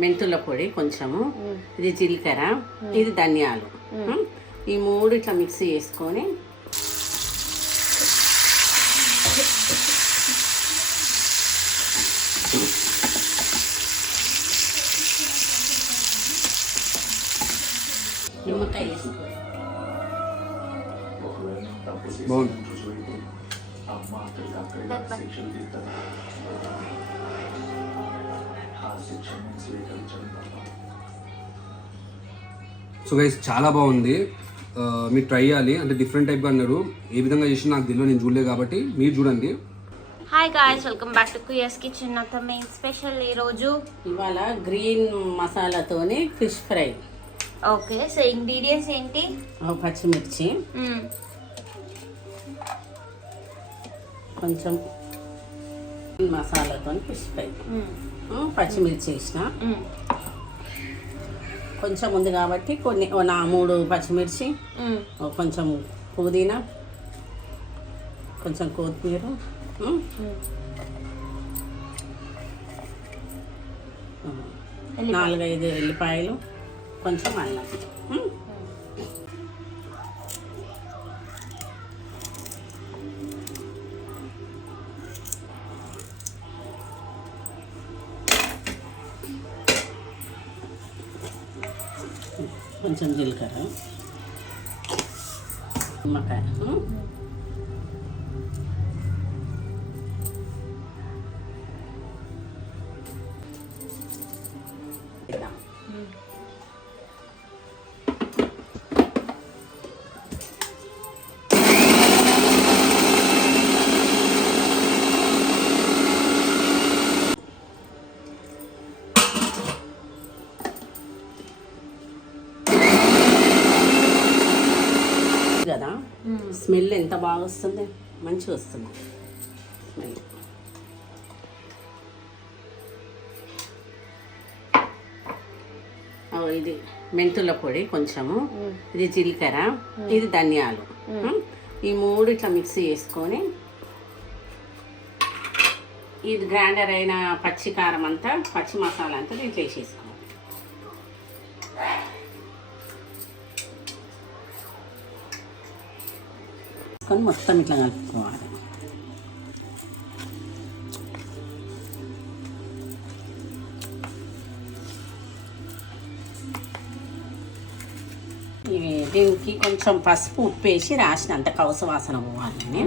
మెంతుల పొడి కొంచెము, ఇది జీలకర్ర, ఇది ధనియాలు. ఈ మూడు ఇట్లా మిక్సీ చేసుకొని నిమ్మకాయ వేసుకోవాలి. సో గైస్ చాలా బాగుంది, మీరు ట్రై చేయాలి. అంటే డిఫరెంట్ టైప్గా అన్నారు, ఏ విధంగా చేసినా నాకు తెలియదు, నేను చూడలేదు కాబట్టి మీరు చూడండి. Hi guys, welcome back to Kuya's kitchen. నాతో మెయిన్ స్పెషల్ ఇవాళ గ్రీన్ మసాలాతోని fish fry. Okay, so ingredients ఏంటి? పచ్చిమిర్చి, కొంచెం మసాలాతో ఫిష్ ఫ్రై, పచ్చిమిర్చి వేసిన కొంచెం ఉంది కాబట్టి కొన్ని 3 పచ్చిమిర్చి, కొంచెం పుదీనా, కొంచెం కొత్తిమీర, 4-5 ఎల్లిపాయలు, కొంచెం అల్లం. కొంచెం జీలకర్ర, నిమ్మకాయ, కదా స్మెల్ ఎంత బాగా వస్తుంది, మంచిగా వస్తుంది స్మెల్. ఇది మెంతుల పొడి కొంచెము, ఇది జీలకర్ర, ఇది ధనియాలు. ఈ మూడు ఇట్లా మిక్సీ చేసుకొని ఇది గ్రైండర్ అయిన పచ్చి కారం అంతా, పచ్చి మసాలా అంతా దీంట్లో వేసేసుకోవాలి. మొత్తం ఇట్లా కలుపుకోవాలి. దీనికి కొంచెం పసుపు, ఉప్పు వేసి రాసినంత కౌస వాసన పోవాలని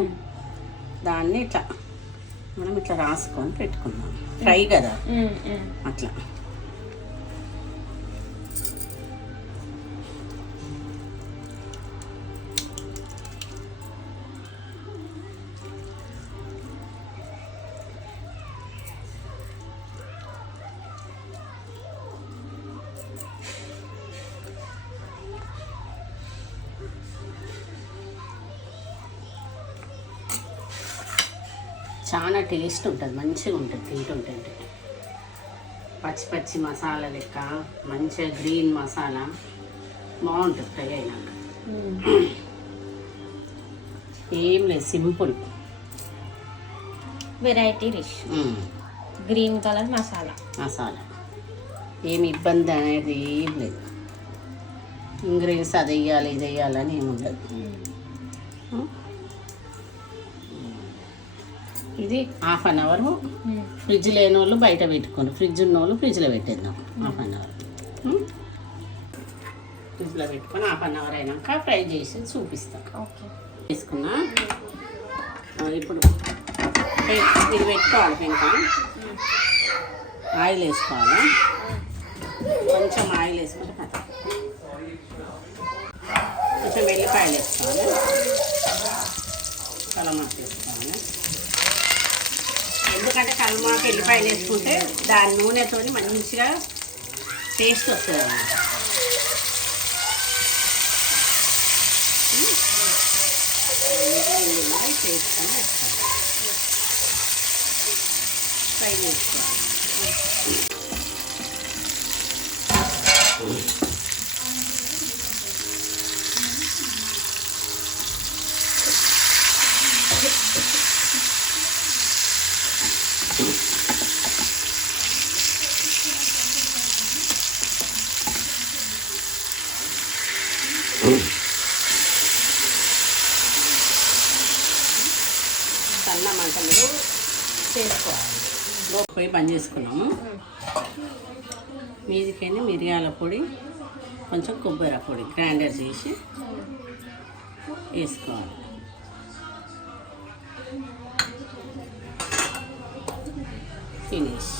దాన్ని ఇట్లా మనం ఇట్లా రాసుకొని పెట్టుకుందాం. ఫ్రై కదా అట్లా. చాలా టేస్ట్ ఉంటుంది, మంచిగా ఉంటుంది తింటుంటే. పచ్చి పచ్చి మసాలా లెక్క మంచిగా గ్రీన్ మసాలా బాగుంటుంది ఫ్రై అయినాక. ఏం లేదు, simple variety dish. Green colour masala ఏమి ఇబ్బంది అనేది ఏం లేదు. ఇంగ్రీడియంట్స్ అది వేయాలి ఇది వేయాలని ఏమి ఉండదు. ఇది 1/2 అవర్ ఫ్రిడ్జ్ లేని వాళ్ళు బయట పెట్టుకోండి, ఫ్రిడ్జ్ ఉన్న వాళ్ళు ఫ్రిడ్జ్లో పెట్టేద్దాం. 1/2 అవర్ ఫ్రిడ్జ్లో పెట్టుకొని 1/2 అవర్ అయినాక ఫ్రై చేసి చూపిస్తాం. ఓకే, తీసుకున్నా. ఇప్పుడు ఇది పెట్టుకోవాలి, ఇంకా ఆయిల్ వేసుకోవాలి. కొంచెం ఆయిల్ వేసుకుంటే కదా, కొంచెం వెల్లిపాయలు వేసుకోవాలి, కలమాకు వేసుకోవాలి. ఎందుకంటే కలమాకు ఎల్లిపాయలు వేసుకుంటే దాని నూనెతో మంచిగా టేస్ట్ వస్తుంది అన్నమాట. చేసుకొని ఫ్రై చేసుకోవాలి. సన్న మంటలు చేసుకోవాలి. పోయి బంద్ చేసుకున్నాము. మీదికైనా మిరియాల పొడి, కొంచెం కొబ్బరి పొడి గ్రైండర్ చేసి వేసుకోవాలి. ఫినిష్.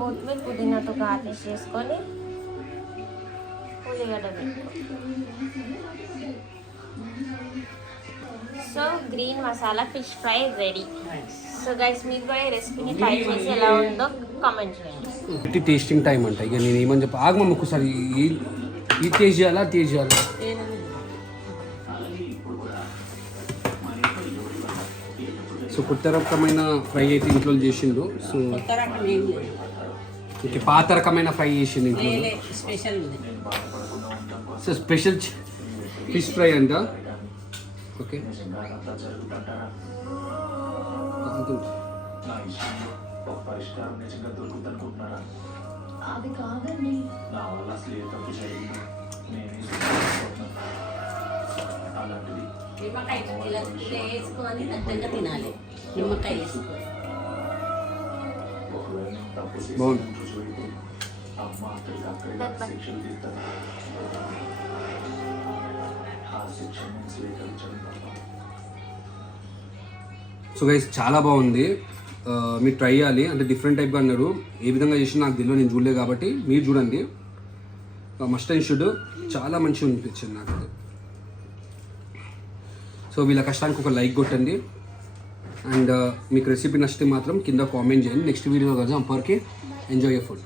కొత్తిమీర పుదీనాతో గార్నిష్ చేసుకొని ఉల్లిగడ్డ so green masala fish fry ready. So guys మీకు కూడా ఈ రెసిపీని ట్రై చేసి ఎలా ఉందో కామెంట్ చేయండి. టేస్టింగ్ టైం అంట. ఇక నేను ఏమని చెప్పి ఆగమమ్మ ఒకసారి ఈ టేస్ట్ చేయాలా టేస్ట్ చేయాలా. సో కొత్త రకమైన ఫ్రై అయితే ఇంట్లో చేసిండు. సో కొత్త రకం ఏం లేదు, ఓకే, పాత రకమైన ఫ్రై చేసిండు ఇంట్లో. స్పెషల్ ఉంది. సో స్పెషల్ ఫిష్ ఫ్రై అంట. ఓకే, అది కాదండి నా వల్ల అసలు ఏ తప్పు చేయలేదు. అలాంటిది నిమ్మకాయ ఇలా వేసుకొని దట్టంగా తినాలి. నిమ్మకాయ వేసుకొని బాగుంది. అమ్మ అక్కడికి అక్కడికి శిక్షలు తీస్తారు. ఆ శిక్షను స్వీకరించడం తప్ప. సో గైస్ చాలా బాగుంది. మీరు ట్రై చేయాలి. అంటే డిఫరెంట్ టైప్గా అన్నారు. ఏ విధంగా చేసినా నాకు తెలియదు, నేను చూడలేదు కాబట్టి మీరు చూడండి. మస్ట్ అండ్ షుడ్ చాలా మంచిగా అనిపించింది నాకు. సో వీళ్ళ కష్టానికి ఒక లైక్ కొట్టండి. అండ్ మీకు రెసిపీ నచ్చితే మాత్రం కింద కామెంట్ చేయండి. నెక్స్ట్ వీడియోలో కదా అంతవరకు ఎంజాయ్ యర్ ఫుడ్.